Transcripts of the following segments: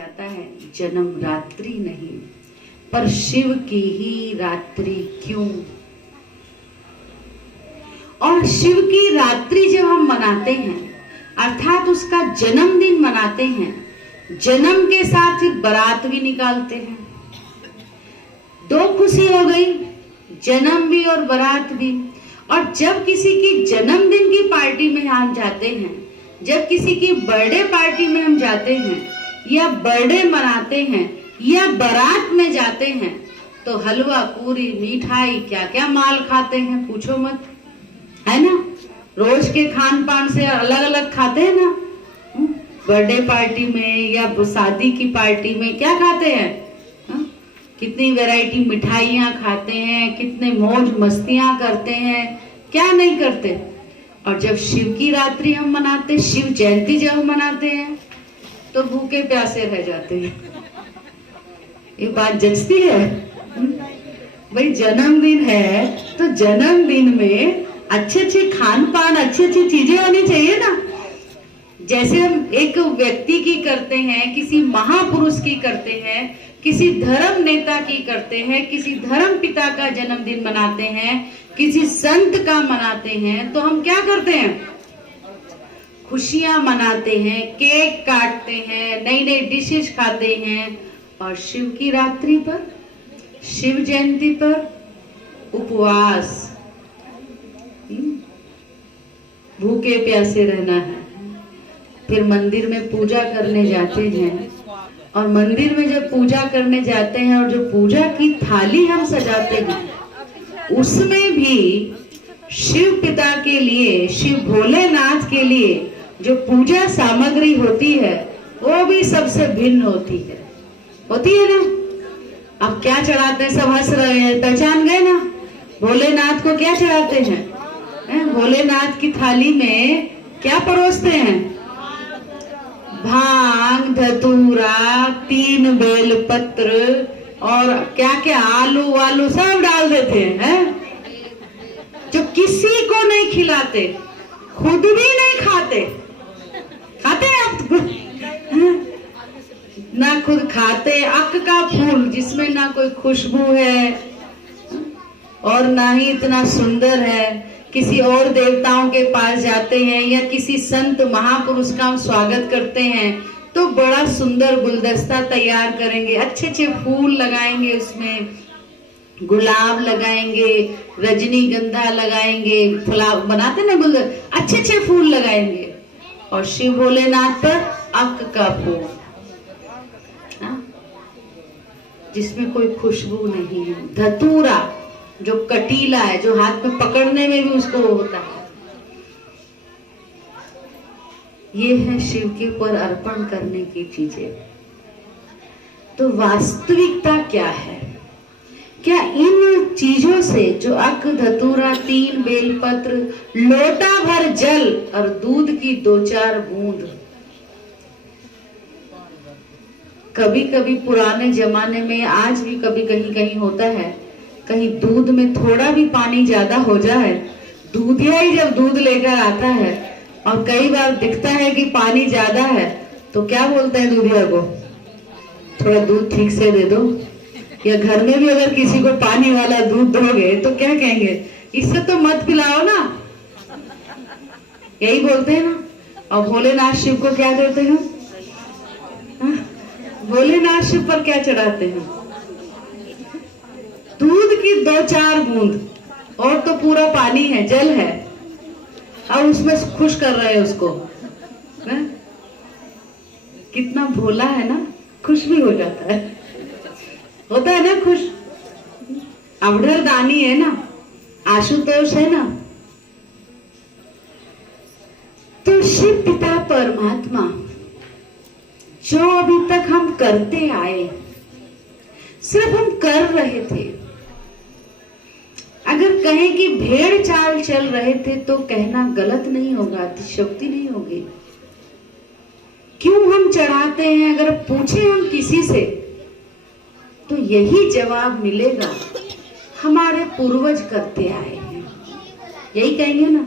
जाता है जन्म रात्रि नहीं पर शिव की ही रात्रि क्यों। और शिव की रात्रि जब हम मनाते हैं अर्थात उसका जन्मदिन मनाते हैं, जन्म के साथ फिर बारात भी निकालते हैं। दो खुशी हो गई, जन्म भी और बारात भी। और जब किसी की जन्मदिन की पार्टी में हम जाते हैं, जब किसी की बर्थडे पार्टी में हम जाते हैं या बर्थडे मनाते हैं या बारात में जाते हैं तो हलवा पूरी मिठाई क्या क्या माल खाते हैं पूछो मत, है ना। रोज के खान पान से अलग अलग खाते हैं ना। बर्थडे पार्टी में या शादी की पार्टी में क्या खाते हैं, कितनी वैरायटी मिठाइयाँ खाते हैं, कितने मौज मस्तियां करते हैं, क्या नहीं करते। और जब शिव की रात्रि हम मनाते, शिव जयंती जब हम मनाते हैं तो भूखे प्यासे रह जाते हैं। ये बात जचती है भाई, जन्मदिन है तो जन्मदिन में अच्छे अच्छे खान पान, अच्छी अच्छी चीजें होनी चाहिए ना। जैसे हम एक व्यक्ति की करते हैं, किसी महापुरुष की करते हैं, किसी धर्म नेता की करते हैं, किसी धर्म पिता का जन्मदिन मनाते हैं, किसी संत का मनाते हैं, तो हम क्या करते हैं, खुशियां मनाते हैं, केक काटते हैं, नई नई डिशेस खाते हैं। और शिव की रात्रि पर, शिव जयंती पर उपवास, भूखे प्यासे रहना है। फिर मंदिर में पूजा करने जाते हैं और मंदिर में जब पूजा करने जाते हैं और जो पूजा की थाली हम सजाते हैं उसमें भी शिव पिता के लिए, शिव भोलेनाथ के लिए जो पूजा सामग्री होती है वो भी सबसे भिन्न होती है ना। अब क्या चढ़ाते हैं, सब हंस रहे हैं, पहचान गए ना। भोलेनाथ को क्या चढ़ाते हैं, भोलेनाथ की थाली में क्या परोसते हैं, भांग, धतूरा, 3 बेल पत्र और क्या क्या आलू वालू सब डाल देते हैं, जो किसी को नहीं खिलाते, खुद भी नहीं खाते हैं आप ना खुद खाते। अक का फूल जिसमें ना कोई खुशबू है और ना ही इतना सुंदर है। किसी और देवताओं के पास जाते हैं या किसी संत महापुरुष का हम स्वागत करते हैं तो बड़ा सुंदर गुलदस्ता तैयार करेंगे, अच्छे अच्छे फूल लगाएंगे, उसमें गुलाब लगाएंगे, रजनीगंधा लगाएंगे, फ्लावर बनाते ना गुलदस्ता, अच्छे अच्छे फूल लगाएंगे। और शिव भोलेनाथ पर अक का फूल, जिसमें कोई खुशबू नहीं है, धतूरा जो कटीला है, जो हाथ में पकड़ने में भी उसको होता है। ये है शिव के ऊपर अर्पण करने की चीजें। तो वास्तविकता क्या है, क्या इन चीजों से जो अक, धतूरा, 3 बेलपत्र, लोटा भर जल और दूध की 2-4 बूंद, कभी कभी पुराने जमाने में, आज भी कभी कहीं कहीं होता है, कहीं दूध में थोड़ा भी पानी ज्यादा हो जाए, दूधिया ही जब दूध लेकर आता है और कई बार दिखता है कि पानी ज्यादा है तो क्या बोलते हैं दूधिया को, थोड़ा दूध ठीक से दे दो। या घर में भी अगर किसी को पानी वाला दूध दोगे तो क्या कहेंगे, इससे तो मत पिलाओ ना, यही बोलते हैं ना। और भोलेनाथ शिव को क्या देते हैं, भोलेनाथ शिव पर क्या चढ़ाते हैं, दूध की 2-4 बूंद, और तो पूरा पानी है, जल है, और उसमें खुश कर रहे हैं उसको, है? कितना भोला है ना, खुश भी हो जाता है, होता है ना खुश। अवधर दानी है ना, आशुतोष है ना। तो शिव पिता परमात्मा जो अभी तक हम करते आए, सिर्फ हम कर रहे थे। अगर कहें कि भेड़ चाल चल रहे थे तो कहना गलत नहीं होगा, अतिशयोक्ति नहीं होगी। क्यों हम चढ़ाते हैं, अगर पूछे हम किसी से तो यही जवाब मिलेगा, हमारे पूर्वज करते आए हैं, यही कहेंगे ना।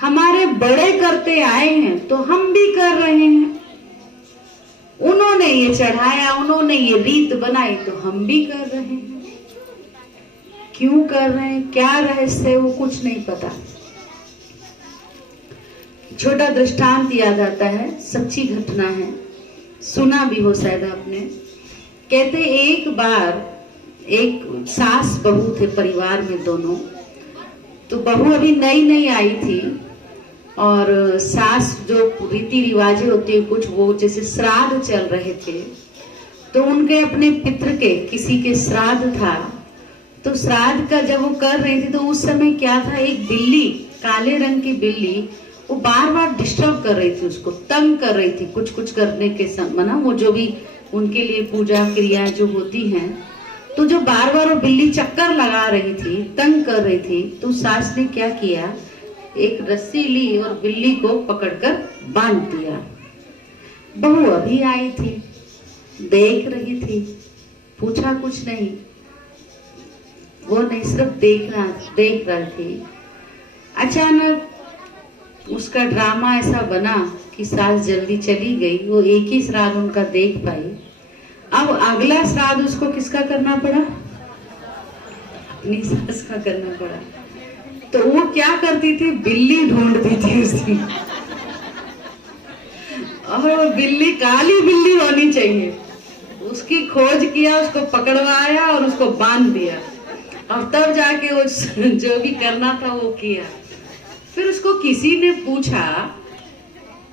हमारे बड़े करते आए हैं तो हम भी कर रहे हैं। उन्होंने ये चढ़ाया, उन्होंने ये रीत बनाई, तो हम भी कर रहे हैं। क्यों कर रहे हैं, क्या रहस्य है, वो कुछ नहीं पता। छोटा दृष्टांत याद आता है, सच्ची घटना है, सुना भी हो शायद आपने। कहते एक बार एक सास बहू थे परिवार में दोनों। तो बहू अभी नई नई आई थी और सास जो रीति रिवाजें होती है कुछ, वो जैसे श्राद्ध चल रहे थे, तो उनके अपने पितृ के किसी के श्राद्ध था। तो श्राद्ध का जब वो कर रही थी तो उस समय क्या था, एक बिल्ली, काले रंग की बिल्ली, वो बार बार डिस्टर्ब कर रही थी, उसको तंग कर रही थी कुछ कुछ करने के समय ना, वो जो भी उनके लिए पूजा क्रिया जो होती हैं, तो जो बार बार वो बिल्ली चक्कर लगा रही थी, तंग कर रही थी। तो सास ने क्या किया, एक रस्सी ली और बिल्ली को पकड़कर बांध दिया। बहू अभी आई थी, देख रही थी, पूछा कुछ नहीं, वो नहीं, सिर्फ देख रही थी। अचानक उसका ड्रामा ऐसा बना कि सास जल्दी चली गई, वो एक ही श्राद्ध उनका देख पाई। अब अगला श्राद्ध उसको किसका करना पड़ा, अपनी सास का करना पड़ा। तो वो क्या करती थी, बिल्ली ढूंढती थी उसकी, और वो बिल्ली काली बिल्ली होनी चाहिए, उसकी खोज किया, उसको पकड़वाया और उसको बांध दिया, और तब जाके वो जो भी करना था वो किया। फिर उसको किसी ने पूछा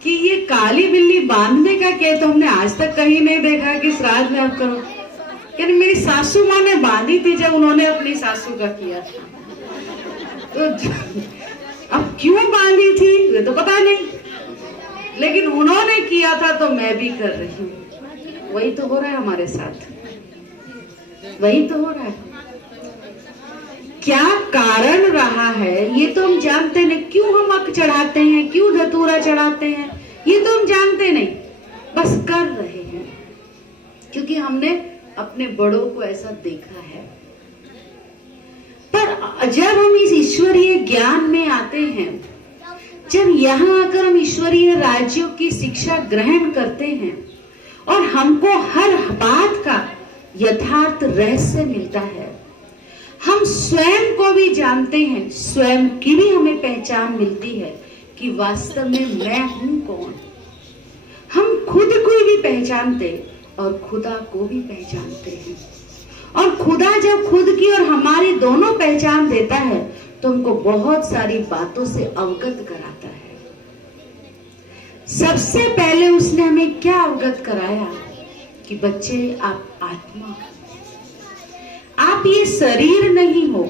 कि ये काली बिल्ली बांधने का क्या, तो हमने आज तक कहीं नहीं देखा कि श्राद्ध में आप करो। यानी मेरी सासू माँ ने बांधी थी जब उन्होंने अपनी सासू का किया था। तो अब क्यों बांधी थी ये तो पता नहीं, लेकिन उन्होंने किया था तो मैं भी कर रही हूँ। वही तो हो रहा है हमारे साथ, वही तो हो रहा है। क्या कारण रहा है ये तो हम जानते नहीं, क्यों हम अक चढ़ाते हैं, क्यों धतूरा चढ़ाते हैं, ये तो हम जानते नहीं, बस कर रहे हैं क्योंकि हमने अपने बड़ों को ऐसा देखा है। पर जब हम इस ईश्वरीय ज्ञान में आते हैं, जब यहाँ आकर हम ईश्वरीय राज्यों की शिक्षा ग्रहण करते हैं और हमको हर बात का यथार्थ रहस्य मिलता है, हम स्वयं को भी जानते हैं, स्वयं की भी हमें पहचान मिलती है कि वास्तव में मैं हूं कौन। हम खुद को भी पहचानते और खुदा को भी पहचानते हैं, और खुदा जब खुद की और हमारी दोनों पहचान देता है तो हमको बहुत सारी बातों से अवगत कराता है। सबसे पहले उसने हमें क्या अवगत कराया कि बच्चे आप आत्मा हो, आप ये शरीर नहीं हो।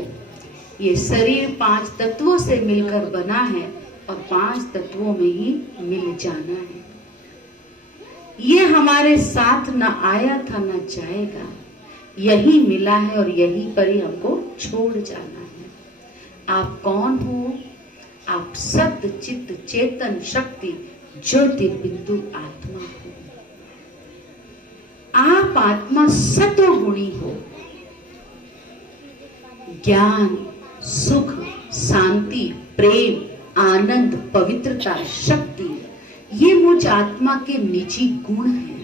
ये शरीर 5 तत्वों से मिलकर बना है और 5 तत्वों में ही मिल जाना है। ये हमारे साथ न आया था न जाएगा, यही मिला है और यही पर ही हमको छोड़ जाना है। आप कौन हो? आप सत्य चित्त चेतन शक्ति ज्योतिर्बिंदु आत्मा हो। आप आत्मा सतोगुणी हो। ज्ञान, सुख, शांति, प्रेम, आनंद, पवित्रता, शक्ति, ये मुझ आत्मा के निजी गुण हैं।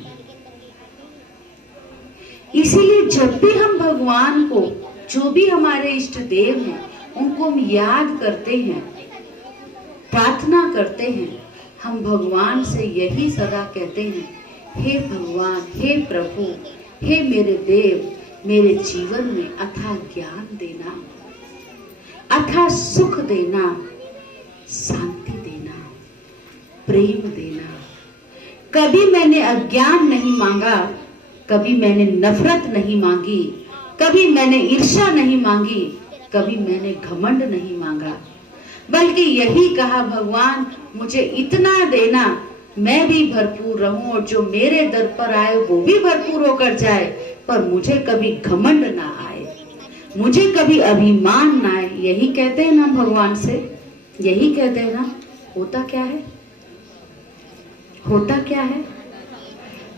इसीलिए जब भी हम भगवान को, जो भी हमारे इष्ट देव हैं, उनको हम याद करते हैं, प्रार्थना करते हैं, हम भगवान से यही सदा कहते हैं, हे भगवान, हे प्रभु, हे मेरे देव, मेरे जीवन में अथाह ज्ञान देना, अथाह सुख देना, शांति देना, प्रेम देना। कभी मैंने अज्ञान नहीं मांगा, कभी मैंने नफरत नहीं मांगी, कभी मैंने ईर्ष्या नहीं मांगी, कभी मैंने घमंड नहीं मांगा, बल्कि यही कहा, भगवान मुझे इतना देना, मैं भी भरपूर रहूं और जो मेरे दर पर आए वो भी भरपूर होकर जाए, पर मुझे कभी घमंड ना आए, मुझे कभी अभिमान ना आए। यही कहते हैं ना भगवान से, यही कहते हैं ना। होता क्या है, होता क्या है?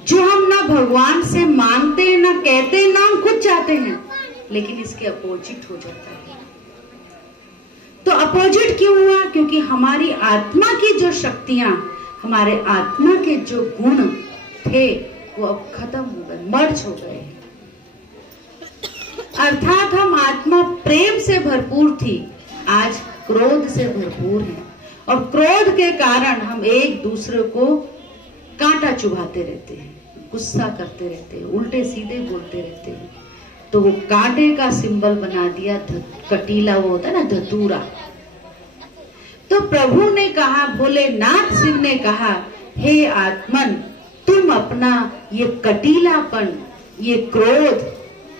जो हम ना भगवान से मांगते हैं, ना कहते हैं, ना हम खुद चाहते हैं, लेकिन इसके अपोजिट हो जाता है। तो अपोजिट क्यों हुआ? क्योंकि हमारी आत्मा की जो शक्तियां, हमारे आत्मा के जो गुण थे, वो अब खत्म हो गए, मर्ज हो गए। अर्थात हम आत्मा प्रेम से भरपूर थी, आज क्रोध से भरपूर है, और क्रोध के कारण हम एक दूसरे को कांटा चुभाते रहते हैं, गुस्सा करते रहते हैं, उल्टे सीधे बोलते रहते हैं। तो वो कांटे का सिंबल बना दिया कटीला, वो होता है ना धतूरा। तो प्रभु ने कहा, भोलेनाथ शिव ने कहा, हे आत्मन, तुम अपना ये कटीलापन, ये क्रोध,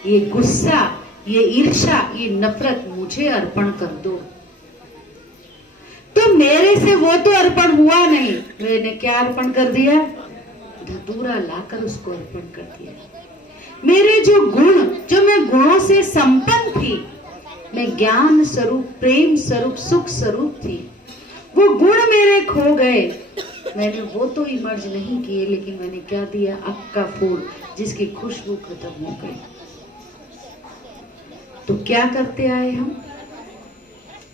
ये गुस्सा, ये ईर्ष्या, ये नफरत मुझे अर्पण कर दो। तो मेरे से वो तो अर्पण हुआ नहीं, मैंने क्या अर्पण कर दिया? धतूरा लाकर उसको अर्पण कर दिया। मेरे जो गुण, जो मैं गुणों से संपन्न थी, मैं ज्ञान स्वरूप, प्रेम स्वरूप, सुख स्वरूप थी, वो गुण मेरे खो गए। मैंने वो तो इमर्ज नहीं किए, लेकिन मैंने क्या दिया? अक का फूल, जिसकी खुशबू खत्म हो गई। तो क्या करते आए हम?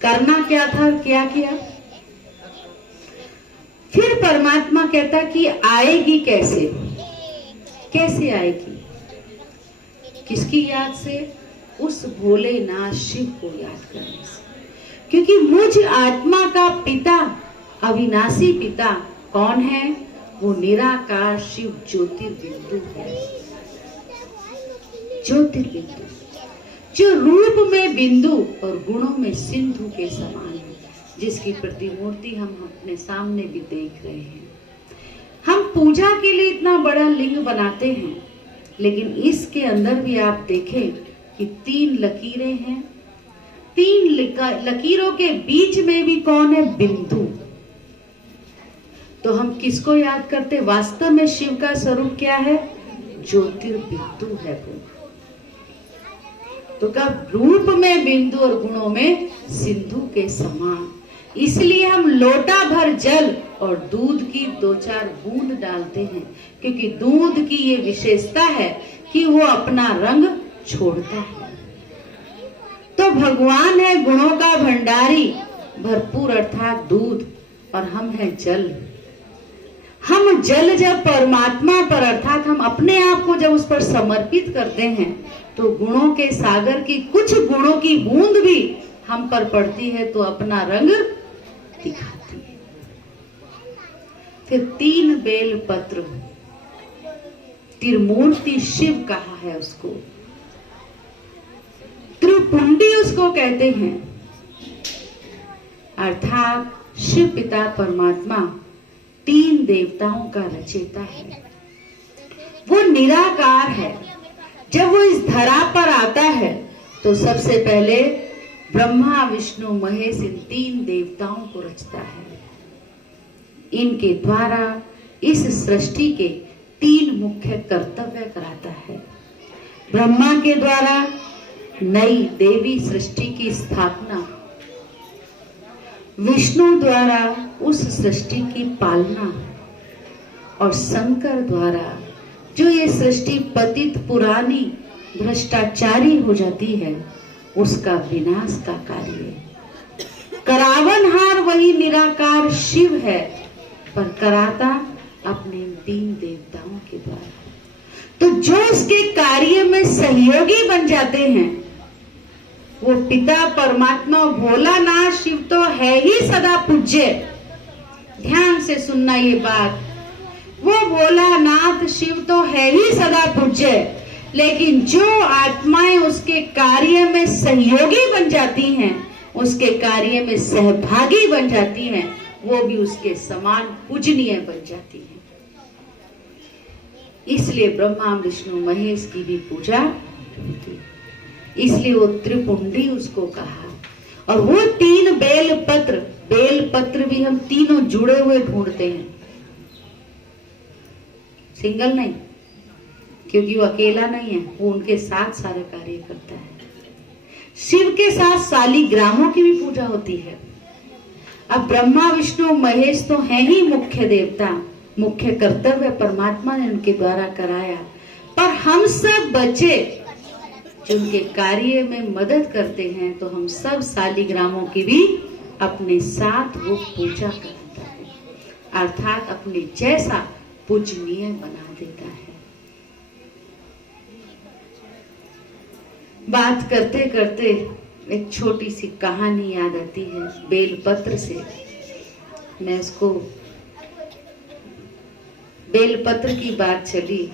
करना क्या था, क्या किया? फिर परमात्मा कहता कि आएगी कैसे? कैसे आएगी? किसकी याद से? उस भोलेनाथ शिव को याद करने से। क्योंकि मुझ आत्मा का पिता, अविनाशी पिता कौन है? वो निराकार शिव ज्योतिर्बिंदु है। ज्योतिर्बिंदु जो रूप में बिंदु और गुणों में सिंधु के समान है, जिसकी प्रतिमूर्ति हम अपने सामने भी देख रहे हैं। हम पूजा के लिए इतना बड़ा लिंग बनाते हैं, लेकिन इसके अंदर भी आप देखें कि 3 लकीरें हैं। 3 लकीरों के बीच में भी कौन है? बिंदु। तो हम किसको याद करते? वास्तव में शिव का स्वरूप क्या है? ज्योतिर्बिंदु है वो। तो कब रूप में बिंदु और गुणों में सिंधु के समान। इसलिए हम लोटा भर जल और दूध की 2-4 बूंद डालते हैं, क्योंकि दूध की ये विशेषता है कि वो अपना रंग छोड़ता है। तो भगवान है गुणों का भंडारी, भरपूर अर्थात दूध, और हम हैं जल। हम जल जब परमात्मा पर, अर्थात हम अपने आप को जब उस पर समर्पित करते हैं, तो गुणों के सागर की कुछ गुणों की बूंद भी हम पर पड़ती है, तो अपना रंग दिखाती है। फिर 3 बेल पत्र, त्रिमूर्ति शिव कहा है उसको, त्रिपुंडी उसको कहते हैं। अर्थात शिव पिता परमात्मा 3 देवताओं का रचयिता है। वो निराकार है। जब वो इस धरा पर आता है, तो सबसे पहले ब्रह्मा, विष्णु, महेश, इन 3 देवताओं को रचता है। इनके द्वारा इस सृष्टि के 3 मुख्य कर्तव्य कराता है। ब्रह्मा के द्वारा नई देवी सृष्टि की स्थापना, विष्णु द्वारा उस सृष्टि की पालना, और शंकर द्वारा जो ये सृष्टि पतित, पुरानी, भ्रष्टाचारी हो जाती है, उसका विनाश का कार्य। करावनहार वही निराकार शिव है, पर कराता अपने 3 देवताओं के द्वारा। तो जो उसके कार्य में सहयोगी बन जाते हैं, वो पिता परमात्मा भोलानाथ शिव तो है ही सदा पूज्य। ध्यान से सुनना ये बात, वो भोलानाथ शिव तो है ही सदा पूज्य, लेकिन जो आत्माएं उसके कार्य में सहयोगी बन जाती हैं, उसके कार्य में सहभागी बन जाती हैं, वो भी उसके समान पूजनीय बन जाती हैं। इसलिए ब्रह्मा, विष्णु, महेश की भी पूजा होती, इसलिए वो त्रिपुंडी उसको कहा। और वो 3 बेल पत्र भी हम तीनों जुड़े हुए ढूंढते हैं, सिंगल नहीं, क्योंकि वो अकेला नहीं है, वो उनके साथ सारे कार्य करता है। शिव के साथ शालिग्रामों की भी पूजा होती है। अब ब्रह्मा, विष्णु, महेश तो हैं ही मुख्य देवता, मुख्य कर्तव्य परमात्मा ने उनके द्वारा कराया, पर हम सब बचे जो उनके कार्य में मदद करते हैं, तो हम सब शालिग्रामों की भी अपने साथ वो पूजा कराता है, अर्थात अपने जैसा पूजनीय बना देता है। बात करते करते एक छोटी सी कहानी याद आती है बेलपत्र से। मैं इसको बेलपत्र की बात चली,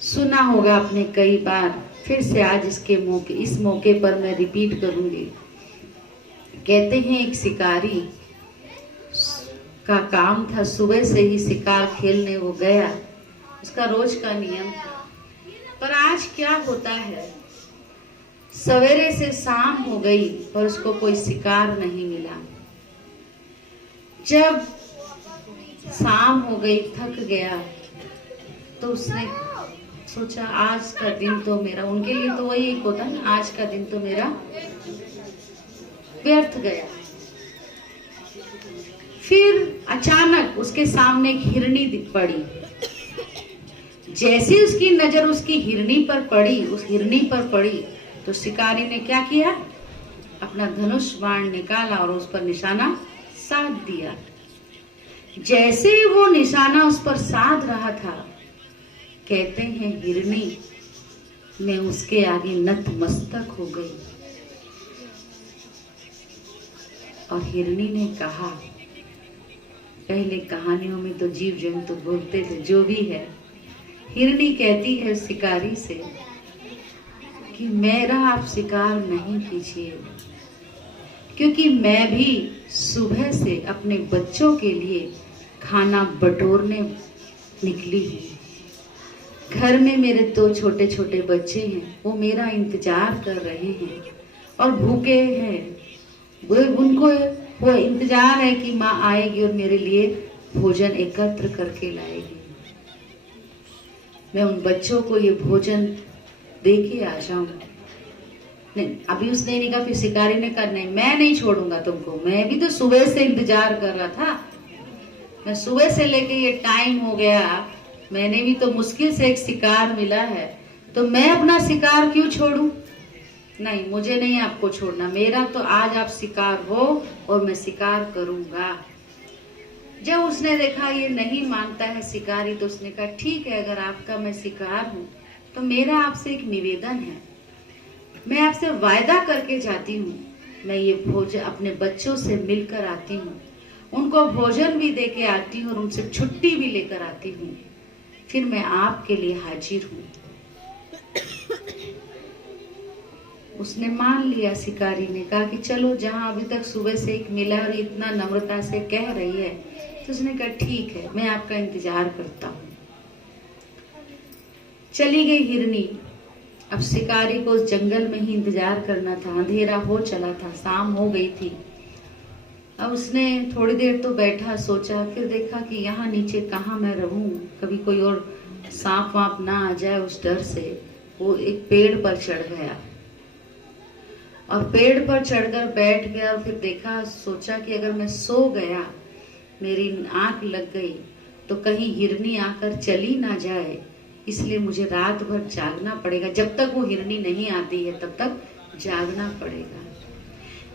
सुना होगा आपने कई बार, फिर से आज इस मौके पर मैं रिपीट करूंगी। कहते हैं एक शिकारी का काम था, सुबह से ही शिकार खेलने वो गया, उसका रोज का नियम था। पर आज क्या होता है, सवेरे से शाम हो गई पर उसको कोई शिकार नहीं मिला। जब शाम हो गई, थक गया, तो उसने सोचा आज का दिन तो मेरा, उनके लिए तो वही एक होता है, आज का दिन तो मेरा व्यर्थ गया। फिर अचानक उसके सामने एक हिरनी पड़ी। जैसे उसकी नजर उसकी हिरनी पर पड़ी, उस हिरनी पर पड़ी, तो शिकारी ने क्या किया, अपना धनुष बाण निकाला और उस पर निशाना साध दिया। जैसे वो निशाना उस पर साध रहा था, कहते हैं हिरनी ने उसके आगे नतमस्तक हो गई और हिरनी ने कहा, पहले कहानियों में तो जीव जंतु बोलते थे, जो भी है, हिरनी कहती है शिकारी से कि मेरा आप शिकार नहीं कीजिए, क्योंकि मैं भी सुबह से अपने बच्चों के लिए खाना बटोरने निकली हूँ। घर में मेरे 2 छोटे छोटे बच्चे हैं, वो मेरा इंतजार कर रहे हैं और भूखे हैं। उनको वो इंतजार है कि माँ आएगी और मेरे लिए भोजन एकत्र करके लाएगी। मैं उन बच्चों को ये भोजन दे के आ जाऊं। नहीं, अभी उसने नहीं कहा। फिर शिकारी ने कहा, नहीं मैं नहीं छोड़ूंगा तुमको, मैं भी तो सुबह से इंतजार कर रहा था, मैं सुबह से लेके ये टाइम हो गया, मैंने भी तो मुश्किल से एक शिकार मिला है, तो मैं अपना शिकार क्यों छोड़ूं? नहीं, मुझे नहीं आपको छोड़ना, मेरा तो आज आप शिकार हो और मैं शिकार करूंगा। जब उसने देखा ये नहीं मानता है शिकारी, तो उसने कहा, ठीक है, अगर आपका मैं शिकार हूं तो मेरा आपसे एक निवेदन है, मैं आपसे वायदा करके जाती हूँ, मैं ये भोजन अपने बच्चों से मिलकर आती हूँ, उनको भोजन भी दे के आती हूँ और उनसे छुट्टी भी लेकर आती हूँ, फिर मैं आपके लिए हाजिर हूँ। उसने मान लिया। शिकारी ने कहा कि चलो, जहाँ अभी तक सुबह से एक मिला और इतना नम्रता से कह रही है, तो उसने कहा ठीक है, मैं आपका इंतजार करता हूँ। चली गई हिरनी। अब शिकारी को उस जंगल में ही इंतजार करना था, अंधेरा हो चला था, शाम हो गई थी। अब उसने थोड़ी देर तो बैठा, सोचा, फिर देखा कि यहाँ नीचे कहाँ मैं रहूं, कभी कोई और सांप वाप ना आ जाए, उस डर से वो एक पेड़ पर चढ़ गया और पेड़ पर चढ़कर बैठ गया। और फिर देखा, सोचा कि अगर मैं सो गया, मेरी आंख लग गई, तो कहीं हिरनी आकर चली ना जाए, इसलिए मुझे रात भर जागना पड़ेगा। जब तक वो हिरनी नहीं आती है तब तक जागना पड़ेगा।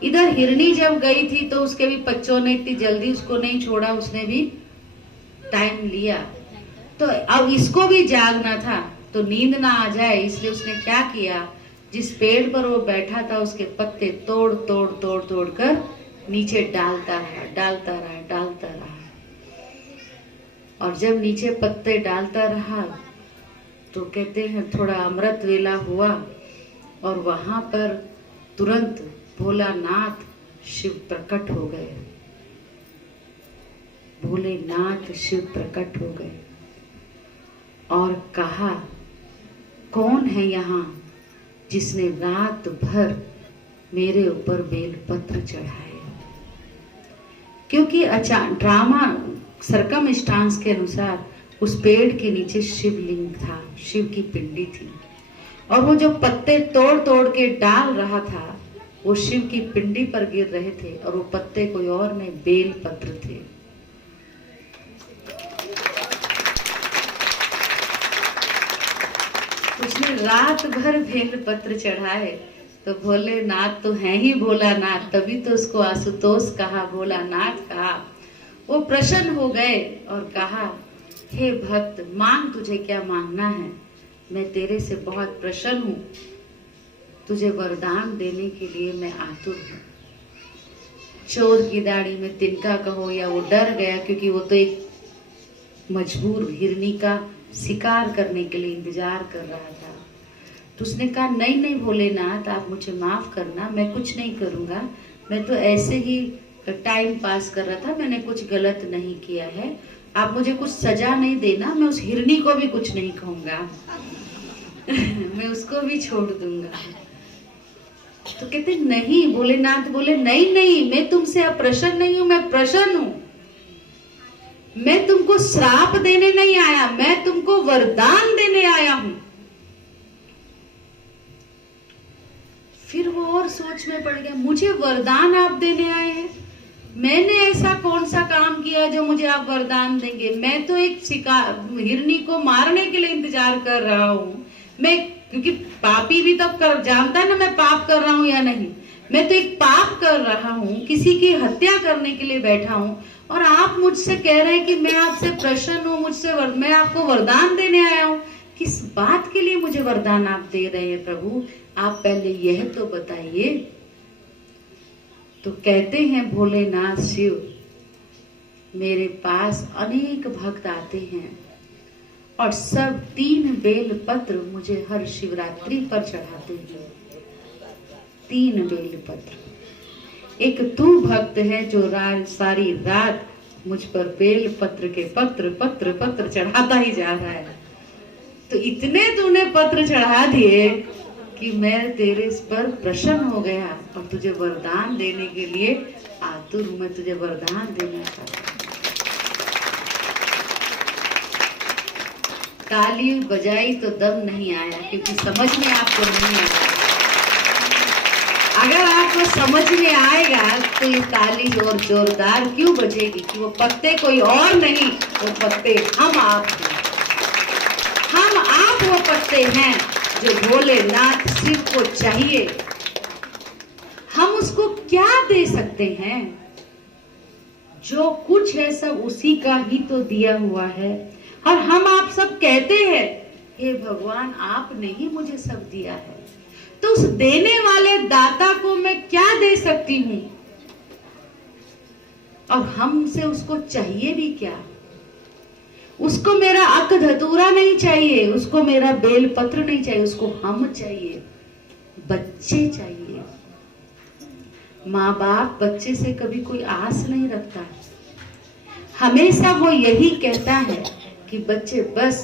इधर हिरनी जब गई थी तो उसके भी बच्चों ने इतनी जल्दी उसको नहीं छोड़ा, उसने भी टाइम लिया। तो अब इसको भी जागना था, तो नींद ना आ जाए, इसलिए उसने क्या किया, जिस पेड़ पर वो बैठा था उसके पत्ते तोड़ तोड़ तोड़ तोड़ कर नीचे डालता रहा, डालता रहा, डालता रहा। और जब नीचे पत्ते डालता रहा तो कहते हैं थोड़ा अमृत वेला हुआ और वहां पर तुरंत भोलानाथ शिव प्रकट हो गए। भोलेनाथ शिव प्रकट हो गए और कहा, कौन है यहाँ जिसने रात भर मेरे ऊपर बेलपत्र चढ़ाए? क्योंकि ड्रामा सरकमस्टांस के अनुसार उस पेड़ के नीचे शिवलिंग था, शिव की पिंडी थी, और वो जो पत्ते तोड़ तोड़ के डाल रहा था वो शिव की पिंडी पर गिर रहे थे, और वो पत्ते कोई और नहीं, बेल पत्र थे। उसने रात भर बेल पत्र चढ़ाए, तो भोलेनाथ तो है ही भोलानाथ, तभी तो उसको आशुतोष कहा, भोलानाथ कहा। वो प्रसन्न हो गए और कहा, हे भक्त, मांग, तुझे क्या मांगना है, मैं तेरे से बहुत प्रसन्न हूँ, तुझे वरदान देने के लिए मैं आतुर हूँ। चोर की दाढ़ी में तिनका कहो या वो डर गया, क्योंकि वो तो एक मजबूर हिरनी का शिकार करने के लिए इंतजार कर रहा था। तो उसने कहा नहीं नहीं भोलेनाथ, आप मुझे माफ करना, मैं कुछ नहीं करूँगा, मैं तो ऐसे ही टाइम पास कर रहा था, मैंने कुछ गलत नहीं किया है, आप मुझे कुछ सजा नहीं देना, मैं उस हिरनी को भी कुछ नहीं कहूँगा मैं उसको भी छोड़ दूंगा। तो कहते नहीं, भोलेनाथ बोले नहीं नहीं, मैं तुमसे अप्रसन्न नहीं हूं, मैं प्रसन्न हूं, मैं तुमको श्राप देने नहीं आया, मैं तुमको वरदान देने आया हूं। फिर वो और सोच में पड़ गया, मुझे वरदान आप देने आए हैं? मैंने ऐसा कौन सा काम किया जो मुझे आप वरदान देंगे? मैं तो एक हिरनी को मारने के लिए इंतजार कर रहा हूँ। मैं, क्योंकि पापी भी तो जानता है ना मैं पाप कर रहा हूँ या नहीं। मैं तो एक पाप कर रहा हूँ, किसी की हत्या करने के लिए बैठा हूँ, और आप मुझसे कह रहे हैं कि मैं आपसे प्रसन्न हूँ, मैं आपको वरदान देने आया हूँ। किस बात के लिए मुझे वरदान आप दे रहे हैं प्रभु? आप पहले यह तो बताइए। तो कहते हैं भोलेनाथ शिव, मेरे पास अनेक भक्त आते हैं और सब 3 बेल पत्र मुझे हर शिवरात्रि पर चढ़ाते हैं। 3 बेल पत्र। एक तू भक्त है जो सारी रात मुझ पर बेल पत्र के पत्र चढ़ाता ही जा रहा है। तो इतने तूने पत्र चढ़ा दिए कि मैं तेरे पर प्रसन्न हो गया और तुझे वरदान देने के लिए आतुर हूं, मैं तुझे वरदान देना चाहता हूं। ताली बजाई तो दम नहीं आया, क्योंकि समझ में आपको नहीं आया। अगर आपको समझ में आएगा तो ये ताली और जोरदार क्यों बजेगी कि वो पत्ते कोई और नहीं, वो पत्ते हम आप हैं। हम आप वो पत्ते हैं जो भोलेनाथ शिव को चाहिए। हम उसको क्या दे सकते हैं? जो कुछ है सब उसी का ही तो दिया हुआ है। और हम आप सब कहते हैं हे भगवान आपने ही मुझे सब दिया है, तो उस देने वाले दाता को मैं क्या दे सकती हूँ? और हमसे उसको चाहिए भी क्या? उसको मेरा अक धतूरा नहीं चाहिए, उसको मेरा बेल पत्र नहीं चाहिए, उसको हम चाहिए, बच्चे चाहिए। माँ बाप बच्चे से कभी कोई आस नहीं रखता, हमेशा वो यही कहता है कि बच्चे बस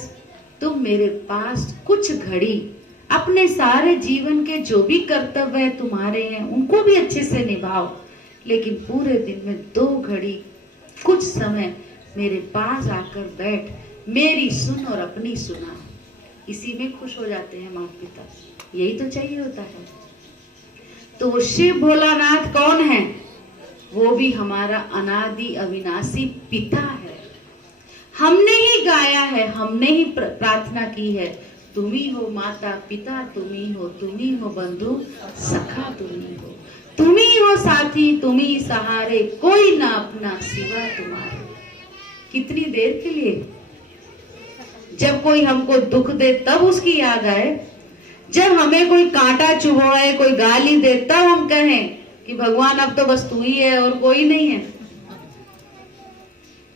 तुम मेरे पास कुछ घड़ी अपने सारे जीवन के जो भी कर्तव्य तुम्हारे हैं उनको भी अच्छे से निभाओ, लेकिन पूरे दिन में 2 घड़ी कुछ समय मेरे पास आकर बैठ, मेरी सुन और अपनी सुना। इसी में खुश हो जाते हैं माता पिता, यही तो चाहिए होता है। तो वो शिव भोलानाथ कौन है? वो भी हमारा अनादि अविनाशी पिता है। हमने ही गाया है, हमने ही प्रार्थना की है, तुम ही हो माता पिता, तुम ही हो बंधु सखा, तुम ही हो साथी, तुम ही सहारे, कोई ना अपना सिवा तुम्हारे। कितनी देर के लिए? जब कोई हमको दुख दे तब उसकी याद आए, जब हमें कोई कांटा चुभोए, कोई गाली दे, तब हम कहें कि भगवान अब तो बस तू ही है और कोई नहीं है।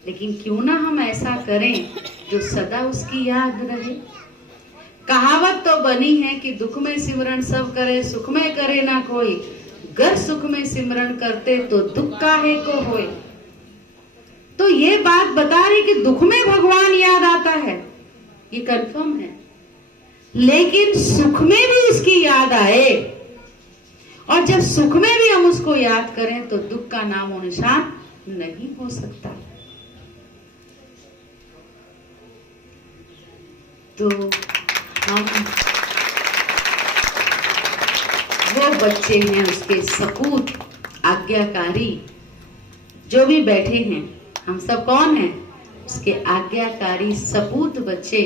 लेकिन क्यों ना हम ऐसा करें जो सदा उसकी याद रहे। कहावत तो बनी है कि दुख में सिमरन सब करे, सुख में करे ना कोई, गर सुख में सिमरन करते तो दुख काहे को होए। तो ये बात बता रही कि दुख में भगवान याद आता है, ये कंफर्म है, लेकिन सुख में भी उसकी याद आए, और जब सुख में भी हम उसको याद करें तो दुख का नामो निशान नहीं हो सकता। तो हम वो बच्चे हैं, उसके सपूत आज्ञाकारी जो भी बैठे हैं, हम सब कौन हैं? उसके आज्ञाकारी सपूत बच्चे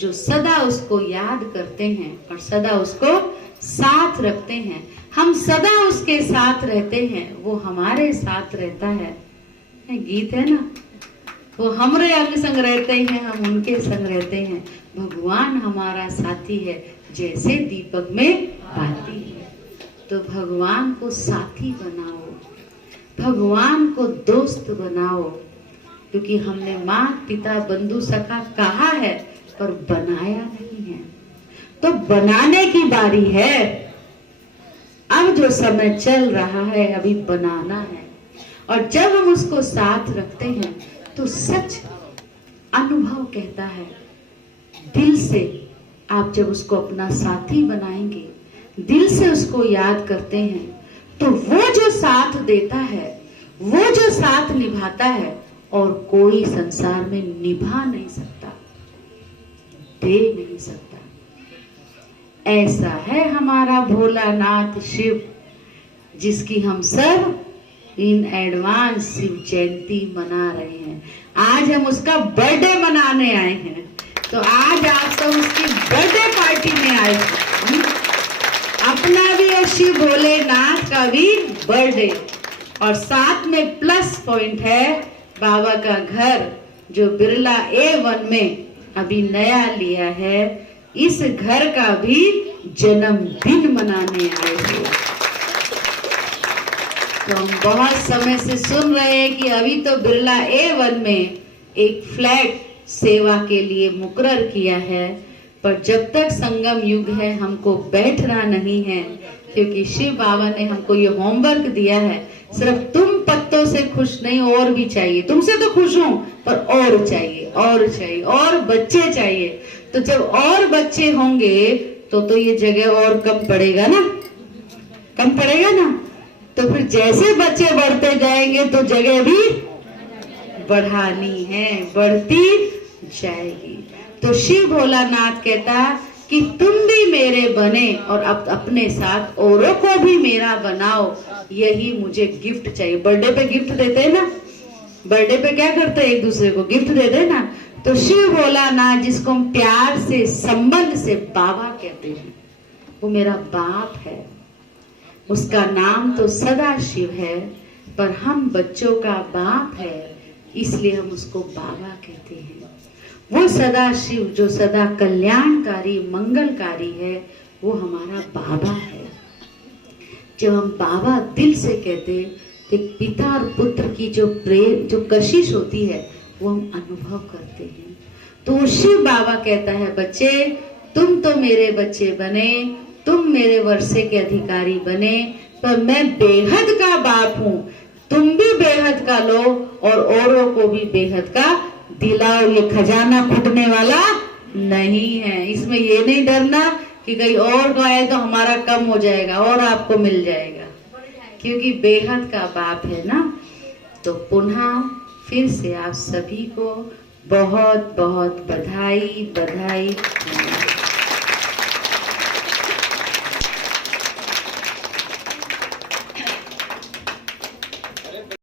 जो सदा उसको याद करते हैं और सदा उसको साथ रखते हैं। हम सदा उसके साथ रहते हैं, वो हमारे साथ रहता है। गीत है ना, वो हमरे अंग संग रहते हैं, हम उनके संग रहते हैं। भगवान हमारा साथी है जैसे दीपक में बाती है। तो भगवान को साथी बनाओ, भगवान को दोस्त बनाओ, क्योंकि हमने माँ पिता बंधु सखा कहा है पर बनाया नहीं है। तो बनाने की बारी है। अब जो समय चल रहा है अभी बनाना है, और जब हम उसको साथ रखते हैं तो सच अनुभव कहता है, दिल से आप जब उसको अपना साथी बनाएंगे, दिल से उसको याद करते हैं, तो वो जो साथ देता है, वो जो साथ निभाता है, और कोई संसार में निभा नहीं सकता, दे नहीं सकता। ऐसा है हमारा भोलानाथ शिव, जिसकी हम सब इन एडवांस शिव जयंती मना रहे हैं। आज हम उसका बर्थडे मनाने आए हैं, तो आज आप सब उसकी बर्थडे पार्टी में आए हैं। अपना भी और शिव भोलेनाथ का भी बर्थडे, और साथ में प्लस पॉइंट है बाबा का घर जो बिरला A1 में अभी नया लिया है, इस घर का भी जन्मदिन मनाने आए हैं। तो हम बहुत समय से सुन रहे हैं कि अभी तो बिरला A1 में एक फ्लैट सेवा के लिए मुकर्रर किया है, पर जब तक संगम युग है हमको बैठना नहीं है, क्योंकि शिव बाबा ने हमको ये होमवर्क दिया है। सिर्फ तुम पत्तों से खुश नहीं, और भी चाहिए। तुमसे तो खुश हूं, पर और चाहिए, और चाहिए, और बच्चे चाहिए। तो जब और बच्चे होंगे तो ये जगह और कम पड़ेगा ना, कम पड़ेगा ना। तो फिर जैसे बच्चे बढ़ते जाएंगे तो जगह भी बढ़ानी है, बढ़ती जाएगी। तो शिव भोलानाथ कहता कि तुम भी मेरे बने और अब अपने साथ औरों को भी मेरा बनाओ, यही मुझे गिफ्ट चाहिए। बर्थडे पे गिफ्ट देते हैं ना, बर्थडे पे क्या करते हैं, एक दूसरे को गिफ्ट देते हैं ना। तो शिव भोलानाथ, जिसको हम प्यार से संबंध से बाबा कहते हैं, वो मेरा बाप है। उसका नाम तो सदा शिव है, पर हम बच्चों का बाप है, इसलिए हम उसको बाबा कहते हैं। वो सदा शिव जो सदा कल्याणकारी मंगलकारी है, वो हमारा बाबा है। जब हम बाबा दिल से कहते हैं तो पिता और पुत्र की जो प्रेम, जो कशिश होती है, वो हम अनुभव करते हैं। तो शिव बाबा कहता है, बच्चे तुम तो मेरे बच्चे बने, तुम मेरे वर्षे के अधिकारी बने, पर मैं बेहद का बाप हूँ। तुम भी बेहद का लो और औरों को भी बेहद का दिलाओ। ये खजाना फूटने वाला नहीं है। इसमें ये नहीं डरना कि कहीं और को आए तो हमारा कम हो जाएगा और आपको मिल जाएगा, क्योंकि बेहद का बाप है ना। तो पुनः फिर से आप सभी को बहुत बहुत बधाई बधाई।